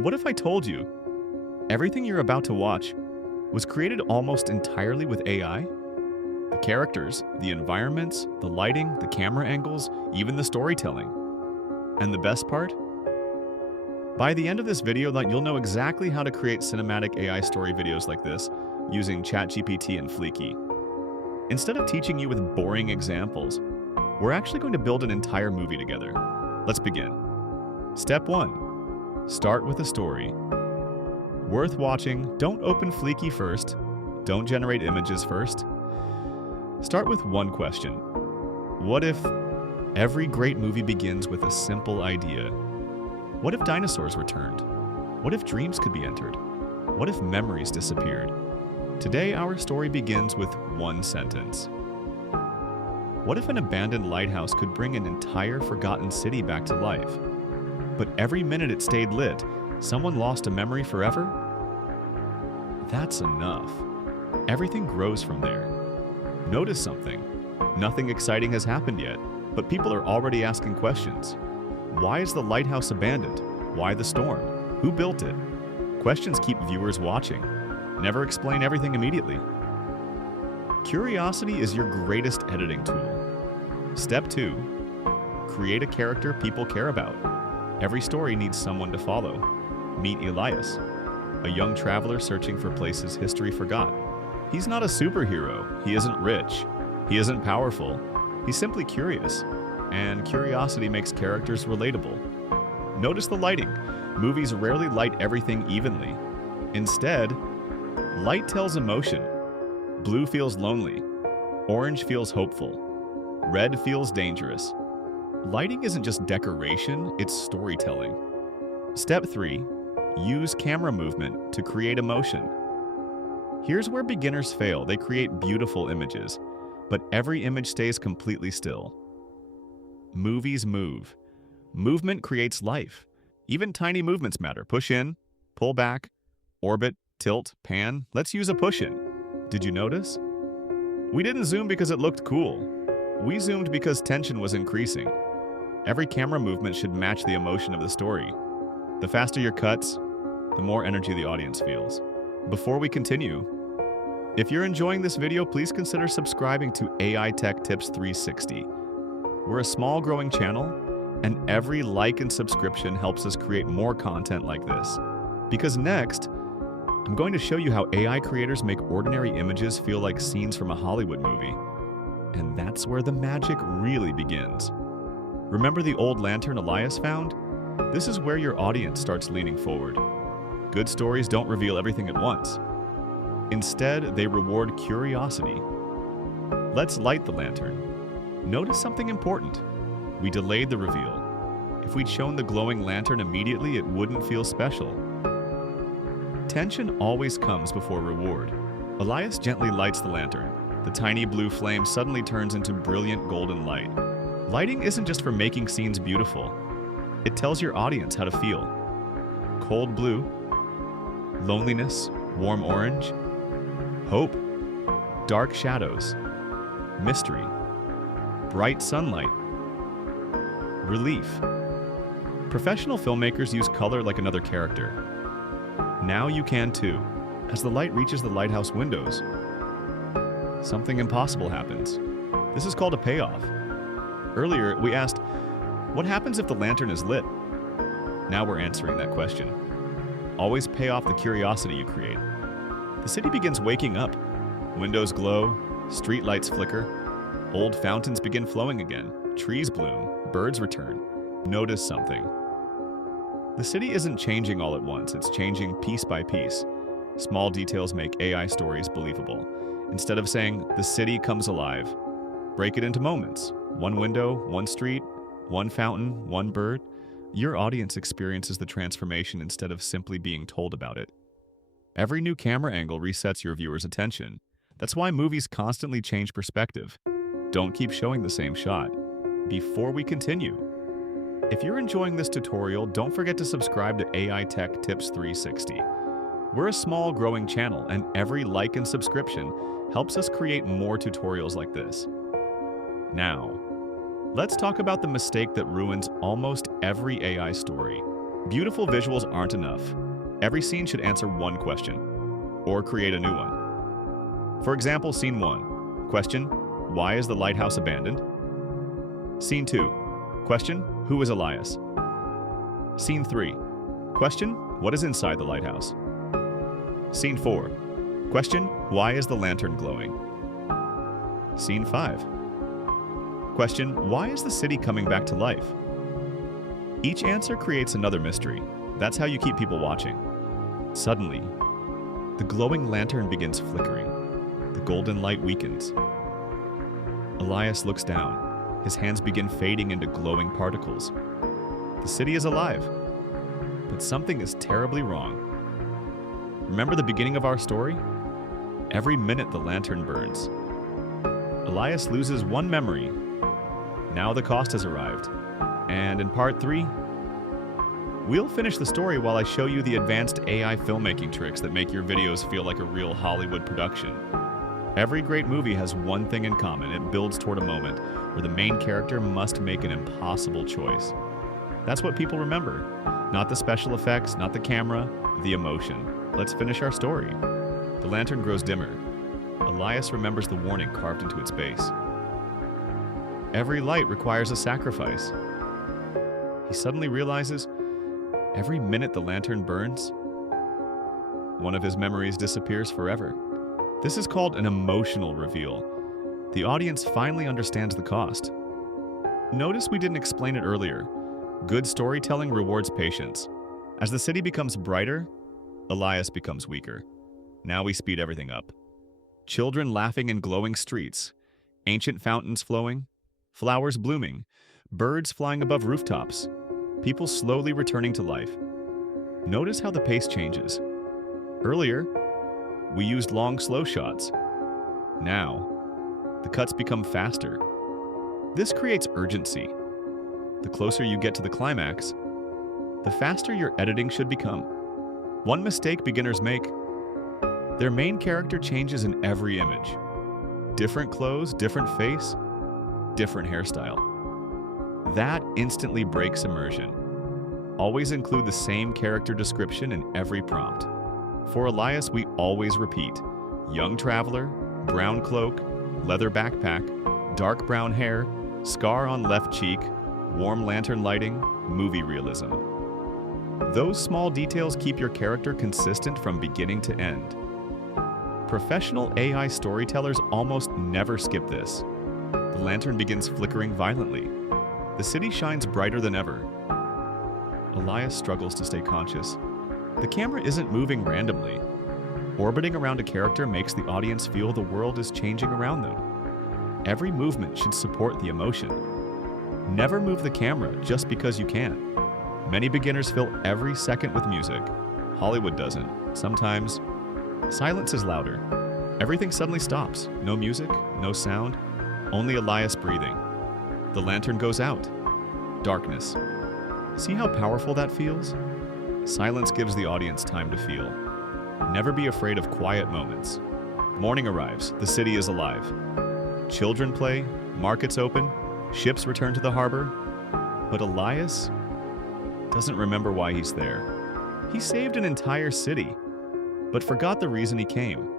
What if I told you everything you're about to watch was created almost entirely with AI? The characters, the environments, the lighting, the camera angles, even the storytelling. And the best part? By the end of this video, you'll know exactly how to create cinematic AI story videos like this using ChatGPT and Fliki. Instead of teaching you with boring examples, we're actually going to build an entire movie together. Let's begin. Step 1. Start with a story. Worth watching. Don't open Fliki first. Don't generate images first. Start with one question. What if every great movie begins with a simple idea? What if dinosaurs returned? What if dreams could be entered? What if memories disappeared? Today, our story begins with one sentence. What if an abandoned lighthouse could bring an entire forgotten city back to life? But every minute it stayed lit, someone lost a memory forever? That's enough. Everything grows from there. Notice something. Nothing exciting has happened yet, but people are already asking questions. Why is the lighthouse abandoned? Why the storm? Who built it? Questions keep viewers watching. Never explain everything immediately. Curiosity is your greatest editing tool. Step 2. Create a character people care about. Every story needs someone to follow. Meet Elias, a young traveler searching for places history forgot. He's not a superhero. He isn't rich. He isn't powerful. He's simply curious. And curiosity makes characters relatable. Notice the lighting. Movies rarely light everything evenly. Instead, light tells emotion. Blue feels lonely. Orange feels hopeful. Red feels dangerous. Lighting isn't just decoration, it's storytelling. Step 3. Use camera movement to create emotion. Here's where beginners fail. They create beautiful images, but every image stays completely still. Movies move. Movement creates life. Even tiny movements matter. Push in, pull back, orbit, tilt, pan. Let's use a push-in. Did you notice? We didn't zoom because it looked cool. We zoomed because tension was increasing. Every camera movement should match the emotion of the story. The faster your cuts, the more energy the audience feels. Before we continue, if you're enjoying this video, please consider subscribing to AI Tech Tips 360. We're a small growing channel, and every like and subscription helps us create more content like this. Because next, I'm going to show you how AI creators make ordinary images feel like scenes from a Hollywood movie. And that's where the magic really begins. Remember the old lantern Elias found? This is where your audience starts leaning forward. Good stories don't reveal everything at once. Instead, they reward curiosity. Let's light the lantern. Notice something important. We delayed the reveal. If we'd shown the glowing lantern immediately, it wouldn't feel special. Tension always comes before reward. Elias gently lights the lantern. The tiny blue flame suddenly turns into brilliant golden light. Lighting isn't just for making scenes beautiful. It tells your audience how to feel. Cold blue, loneliness, warm orange, hope, dark shadows, mystery, bright sunlight, relief. Professional filmmakers use color like another character. Now you can too. As the light reaches the lighthouse windows, something impossible happens. This is called a payoff. Earlier, we asked, what happens if the lantern is lit? Now we're answering that question. Always pay off the curiosity you create. The city begins waking up. Windows glow, street lights flicker, old fountains begin flowing again, trees bloom, birds return. Notice something. The city isn't changing all at once, it's changing piece by piece. Small details make AI stories believable. Instead of saying, the city comes alive, break it into moments. One window, one street, one fountain, one bird. Your audience experiences the transformation instead of simply being told about it. Every new camera angle resets your viewer's attention. That's why movies constantly change perspective. Don't keep showing the same shot. Before we continue, if you're enjoying this tutorial, don't forget to subscribe to AI Tech Tips 360. We're a small growing channel, and every like and subscription helps us create more tutorials like this. Now, let's talk about the mistake that ruins almost every AI story: Beautiful visuals aren't enough. Every scene should answer one question, or create a new one. For example, Scene 1. Question: why is the lighthouse abandoned? Scene 2. Question: who is Elias? Scene 3. Question: what is inside the lighthouse? Scene 4. Question: why is the lantern glowing? Scene 5. Question: why is the city coming back to life? Each answer creates another mystery. That's how you keep people watching. Suddenly, the glowing lantern begins flickering. The golden light weakens. Elias looks down. His hands begin fading into glowing particles. The city is alive, but something is terribly wrong. Remember the beginning of our story? Every minute the lantern burns. Elias loses one memory. Now the cost has arrived. And in part 3, we'll finish the story while I show you the advanced AI filmmaking tricks that make your videos feel like a real Hollywood production. Every great movie has one thing in common: it builds toward a moment where the main character must make an impossible choice. That's what people remember. Not the special effects, not the camera, the emotion. Let's finish our story. The lantern grows dimmer. Elias remembers the warning carved into its base. Every light requires a sacrifice. He suddenly realizes every minute the lantern burns, one of his memories disappears forever. This is called an emotional reveal. The audience finally understands the cost. Notice we didn't explain it earlier. Good storytelling rewards patience. As the city becomes brighter, Elias becomes weaker. Now we speed everything up. Children laughing in glowing streets, ancient fountains flowing, flowers blooming, birds flying above rooftops, people slowly returning to life. Notice how the pace changes. Earlier, we used long, slow shots. Now, the cuts become faster. This creates urgency. The closer you get to the climax, the faster your editing should become. One mistake beginners make: their main character changes in every image. Different clothes, different face, different hairstyle. That instantly breaks immersion. Always include the same character description in every prompt. For Elias, we always repeat: young traveler, brown cloak, leather backpack, dark brown hair, scar on left cheek, warm lantern lighting, movie realism. Those small details keep your character consistent from beginning to end. Professional AI storytellers almost never skip this. The lantern begins flickering violently. The city shines brighter than ever. Elias struggles to stay conscious. The camera isn't moving randomly. Orbiting around a character makes the audience feel the world is changing around them. Every movement should support the emotion. Never move the camera just because you can. Many beginners fill every second with music. Hollywood doesn't. Sometimes, silence is louder. Everything suddenly stops. No music, no sound, only Elias breathing. The lantern goes out. Darkness. See how powerful that feels? Silence gives the audience time to feel. Never be afraid of quiet moments. Morning arrives. The city is alive. Children play, markets open, ships return to the harbor. But Elias doesn't remember why he's there. He saved an entire city, but forgot the reason he came.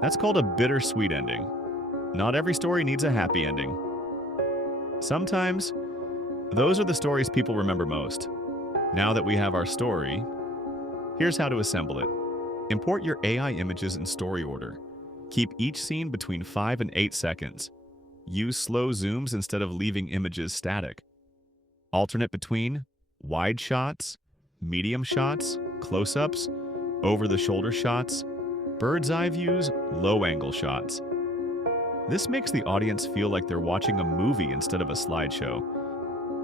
That's called a bittersweet ending. Not every story needs a happy ending. Sometimes, those are the stories people remember most. Now that we have our story, here's how to assemble it. Import your AI images in story order. Keep each scene between 5 and 8 seconds. Use slow zooms instead of leaving images static. Alternate between wide shots, medium shots, close-ups, over-the-shoulder shots, bird's eye views, low-angle shots. This makes the audience feel like they're watching a movie instead of a slideshow.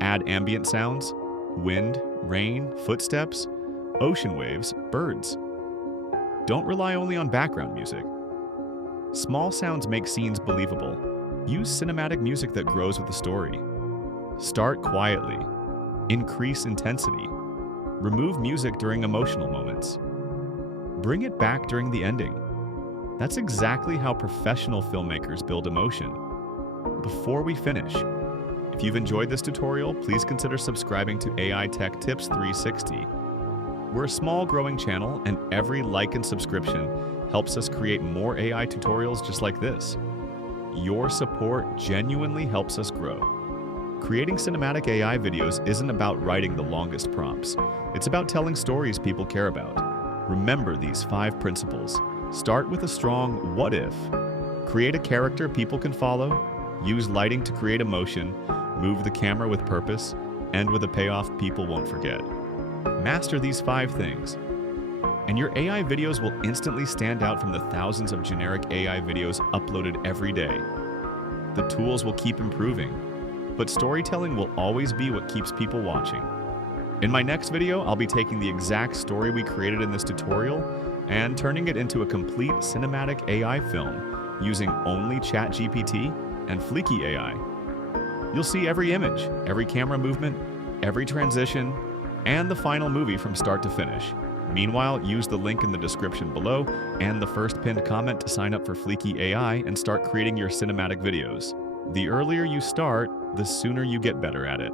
Add ambient sounds, wind, rain, footsteps, ocean waves, birds. Don't rely only on background music. Small sounds make scenes believable. Use cinematic music that grows with the story. Start quietly. Increase intensity. Remove music during emotional moments. Bring it back during the ending. That's exactly how professional filmmakers build emotion. Before we finish, If you've enjoyed this tutorial, please consider subscribing to AI Tech Tips 360. We're a small growing channel, and every like and subscription helps us create more AI tutorials just like this. Your support genuinely helps us grow. Creating cinematic AI videos isn't about writing the longest prompts. It's about telling stories people care about. Remember these 5 principles. Start with a strong what if. Create a character people can follow. Use lighting to create emotion. Move the camera with purpose. End with a payoff people won't forget. Master these 5 things, and your AI videos will instantly stand out from the thousands of generic AI videos uploaded every day. The tools will keep improving, but storytelling will always be what keeps people watching. In my next video, I'll be taking the exact story we created in this tutorial and turning it into a complete cinematic AI film using only ChatGPT and Fliki AI. You'll see every image, every camera movement, every transition, and the final movie from start to finish. Meanwhile, use the link in the description below and the first pinned comment to sign up for Fliki AI and start creating your cinematic videos. The earlier you start, the sooner you get better at it.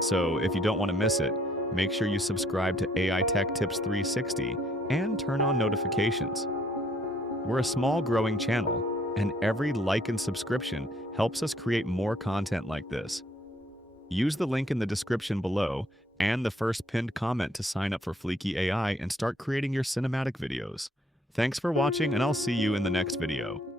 So if you don't want to miss it, make sure you subscribe to AI Tech Tips 360 and turn on notifications. We're a small growing channel, and every like and subscription helps us create more content like this. Use the link in the description below and the first pinned comment to sign up for Fliki AI and start creating your cinematic videos. Thanks for watching, and I'll see you in the next video.